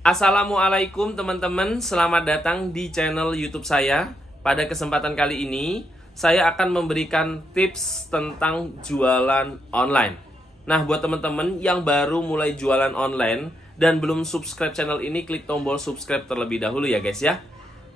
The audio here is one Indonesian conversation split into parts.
Assalamualaikum teman-teman, selamat datang di channel YouTube saya. Pada kesempatan kali ini, saya akan memberikan tips tentang jualan online. Nah, buat teman-teman yang baru mulai jualan online dan belum subscribe channel ini, klik tombol subscribe terlebih dahulu ya guys ya.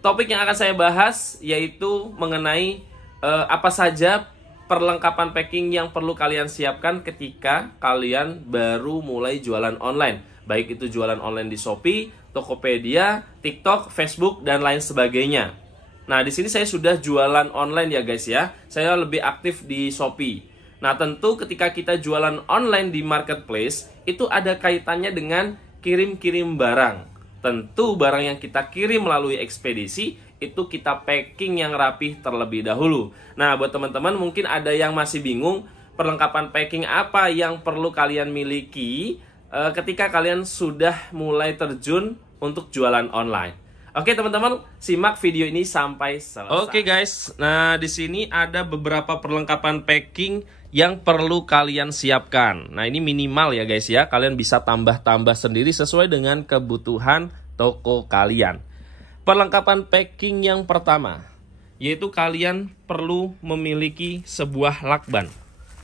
Topik yang akan saya bahas yaitu mengenai apa saja perlengkapan packing yang perlu kalian siapkan ketika kalian baru mulai jualan online. Baik itu jualan online di Shopee, Tokopedia, TikTok, Facebook, dan lain sebagainya. Nah, di sini saya sudah jualan online ya guys ya. Saya lebih aktif di Shopee. Nah, tentu ketika kita jualan online di marketplace, itu ada kaitannya dengan kirim-kirim barang. Tentu barang yang kita kirim melalui ekspedisi, itu kita packing yang rapih terlebih dahulu. Nah, buat teman-teman mungkin ada yang masih bingung, perlengkapan packing apa yang perlu kalian miliki ketika kalian sudah mulai terjun untuk jualan online. Oke teman-teman, simak video ini sampai selesai. Oke guys, nah di sini ada beberapa perlengkapan packing yang perlu kalian siapkan. Nah ini minimal ya guys ya, kalian bisa tambah-tambah sendiri sesuai dengan kebutuhan toko kalian. Perlengkapan packing yang pertama, yaitu kalian perlu memiliki sebuah lakban.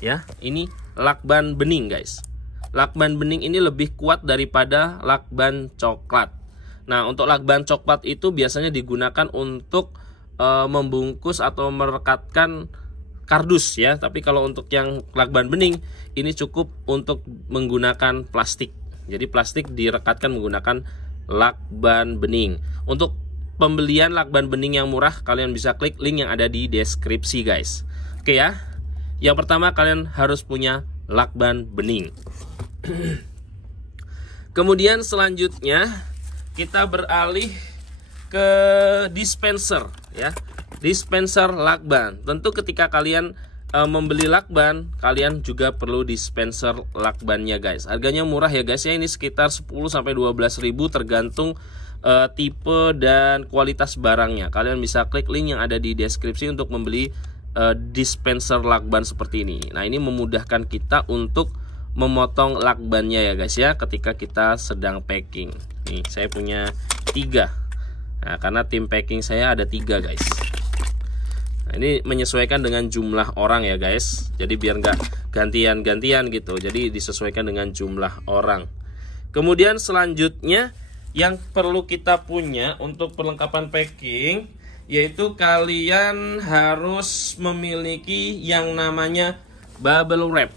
Ya, ini lakban bening guys. Lakban bening ini lebih kuat daripada lakban coklat. Nah, untuk lakban coklat itu biasanya digunakan untuk membungkus atau merekatkan kardus ya. Tapi kalau untuk yang lakban bening ini cukup untuk menggunakan plastik. Jadi plastik direkatkan menggunakan lakban bening. Untuk pembelian lakban bening yang murah, kalian bisa klik link yang ada di deskripsi guys. Oke ya. Yang pertama kalian harus punya lakban bening. Kemudian selanjutnya kita beralih ke dispenser ya. Dispenser lakban. Tentu ketika kalian membeli lakban, kalian juga perlu dispenser lakbannya guys. Harganya murah ya guys ya, ini sekitar 10 sampai 12.000 tergantung tipe dan kualitas barangnya. Kalian bisa klik link yang ada di deskripsi untuk membeli dispenser lakban seperti ini. Nah, ini memudahkan kita untuk memotong lakbannya ya guys ya, ketika kita sedang packing. Nih saya punya 3. Nah, karena tim packing saya ada 3 guys. Nah, ini menyesuaikan dengan jumlah orang ya guys. Jadi biar nggak gantian-gantian gitu. Jadi disesuaikan dengan jumlah orang. Kemudian selanjutnya yang perlu kita punya untuk perlengkapan packing, yaitu kalian harus memiliki yang namanya bubble wrap.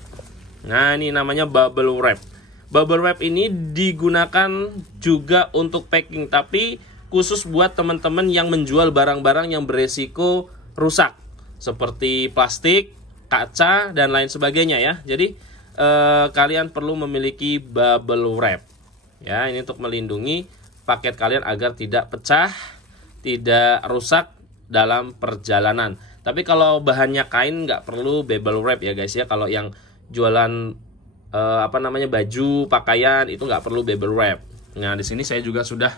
Nah, ini namanya bubble wrap. Bubble wrap ini digunakan juga untuk packing, tapi khusus buat teman-teman yang menjual barang-barang yang beresiko rusak, seperti plastik, kaca, dan lain sebagainya ya. Jadi kalian perlu memiliki bubble wrap. Ya, ini untuk melindungi paket kalian agar tidak pecah, tidak rusak dalam perjalanan. Tapi kalau bahannya kain nggak perlu bubble wrap ya guys ya. Kalau yang jualan baju, pakaian itu nggak perlu bubble wrap. Nah, di sini saya juga sudah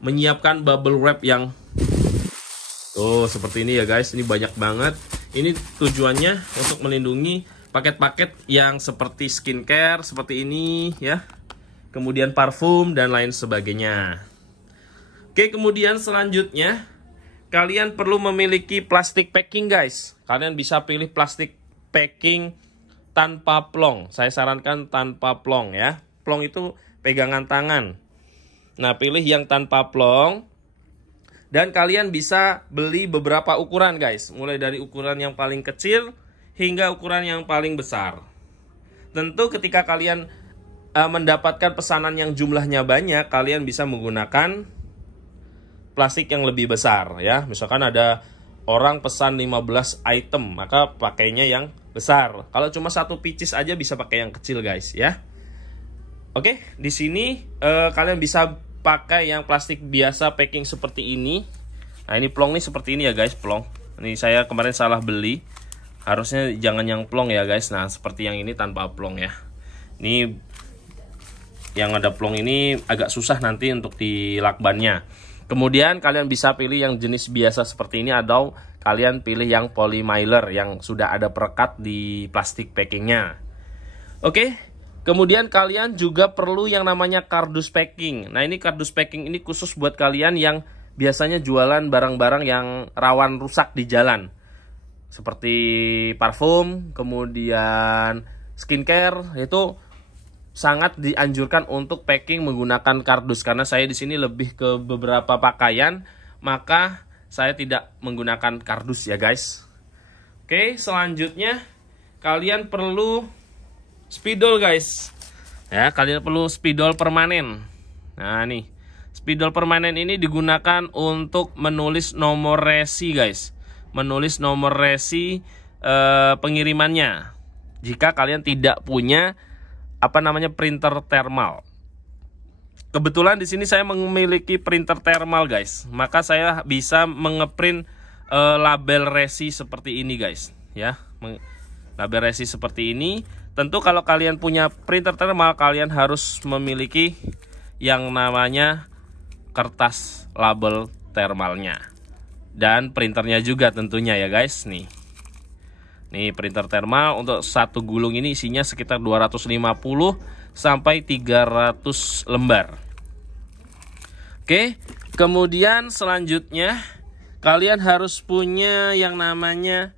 menyiapkan bubble wrap yang seperti ini ya guys. Ini banyak banget. Ini tujuannya untuk melindungi paket-paket yang seperti skincare seperti ini ya. Kemudian parfum dan lain sebagainya. Oke, kemudian selanjutnya kalian perlu memiliki plastik packing guys. Kalian bisa pilih plastik packing tanpa plong. Saya sarankan tanpa plong ya. Plong itu pegangan tangan. Nah, pilih yang tanpa plong. Dan kalian bisa beli beberapa ukuran guys. Mulai dari ukuran yang paling kecil hingga ukuran yang paling besar. Tentu ketika kalian mendapatkan pesanan yang jumlahnya banyak, kalian bisa menggunakan plastik yang lebih besar ya. Misalkan ada orang pesan 15 item, maka pakainya yang besar. Kalau cuma 1 pieces aja bisa pakai yang kecil guys ya. Oke, di sini kalian bisa pakai yang plastik biasa packing seperti ini. Nah, ini plong nih seperti ini ya guys, plong. Ini saya kemarin salah beli. Harusnya jangan yang plong ya guys. Nah, seperti yang ini tanpa plong ya. Ini yang ada plong ini agak susah nanti untuk di lakbannya. Kemudian kalian bisa pilih yang jenis biasa seperti ini atau kalian pilih yang polymiler yang sudah ada perekat di plastik packingnya. Oke, Kemudian kalian juga perlu yang namanya kardus packing. Nah, ini kardus packing ini khusus buat kalian yang biasanya jualan barang-barang yang rawan rusak di jalan. Seperti parfum, kemudian skincare, itu sangat dianjurkan untuk packing menggunakan kardus. Karena saya di sini lebih ke beberapa pakaian, maka saya tidak menggunakan kardus ya guys. Oke, selanjutnya kalian perlu spidol guys. Ya, kalian perlu spidol permanen. Nah, nih. Spidol permanen ini digunakan untuk menulis nomor resi guys. Menulis nomor resi pengirimannya. Jika kalian tidak punya printer thermal. Kebetulan di sini saya memiliki printer thermal guys. Maka saya bisa mengeprint label resi seperti ini guys, ya. Label resi seperti ini. Tentu kalau kalian punya printer thermal, kalian harus memiliki yang namanya kertas label thermalnya dan printernya juga tentunya ya guys. Nih printer thermal untuk satu gulung ini isinya sekitar 250 sampai 300 lembar. Oke, kemudian selanjutnya kalian harus punya yang namanya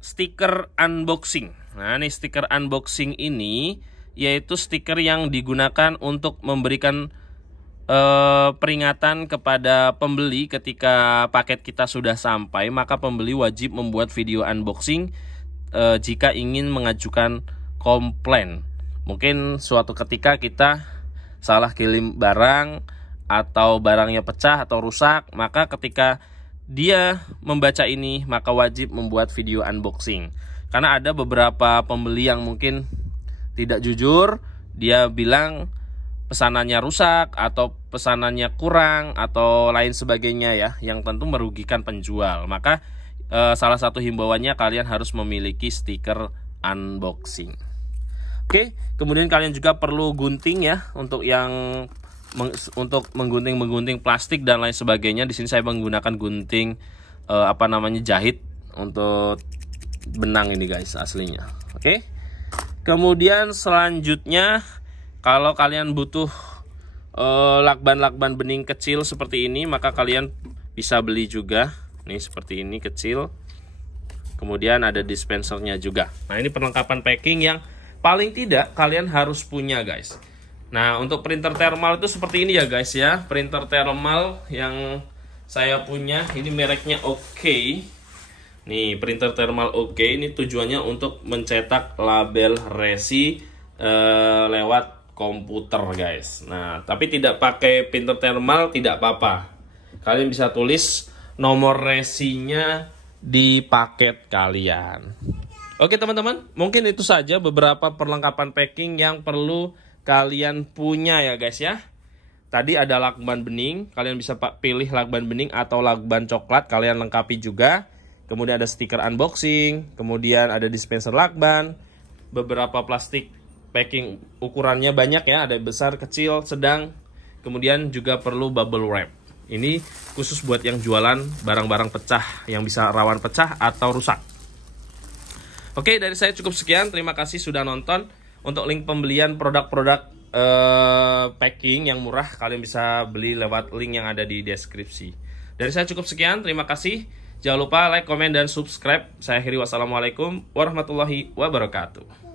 stiker unboxing. Nah, nih stiker unboxing ini yaitu stiker yang digunakan untuk memberikan peringatan kepada pembeli ketika paket kita sudah sampai. Maka pembeli wajib membuat video unboxing jika ingin mengajukan komplain. Mungkin suatu ketika kita salah kirim barang atau barangnya pecah atau rusak, maka ketika dia membaca ini maka wajib membuat video unboxing. Karena ada beberapa pembeli yang mungkin tidak jujur, dia bilang pesanannya rusak atau pesanannya kurang atau lain sebagainya ya, yang tentu merugikan penjual. Maka salah satu himbauannya kalian harus memiliki stiker unboxing. Oke, kemudian kalian juga perlu gunting ya untuk untuk menggunting plastik dan lain sebagainya. Di sini saya menggunakan gunting jahit untuk benang ini guys aslinya. Oke. Kemudian selanjutnya kalau kalian butuh lakban bening kecil seperti ini, maka kalian bisa beli juga. Nih seperti ini kecil. Kemudian ada dispensernya juga. Nah, ini perlengkapan packing yang paling tidak kalian harus punya guys. Nah, untuk printer thermal itu seperti ini ya guys ya. Printer thermal yang saya punya ini mereknya OK. Nih, printer thermal OK ini tujuannya untuk mencetak label resi lewat komputer guys. Nah, tapi tidak pakai printer thermal tidak apa-apa. Kalian bisa tulis nomor resinya di paket kalian. Oke teman-teman, mungkin itu saja beberapa perlengkapan packing yang perlu kalian punya ya guys ya. Tadi ada lakban bening, kalian bisa pilih lakban bening atau lakban coklat, kalian lengkapi juga. Kemudian ada stiker unboxing, kemudian ada dispenser lakban, beberapa plastik packing ukurannya banyak ya, ada besar, kecil, sedang, kemudian juga perlu bubble wrap. Ini khusus buat yang jualan barang-barang pecah, yang bisa rawan pecah atau rusak. Oke, dari saya cukup sekian, terima kasih sudah nonton. Untuk link pembelian produk-produk packing yang murah, kalian bisa beli lewat link yang ada di deskripsi. Dari saya cukup sekian, terima kasih. Jangan lupa like, komen, dan subscribe. Saya akhiri, wassalamualaikum warahmatullahi wabarakatuh.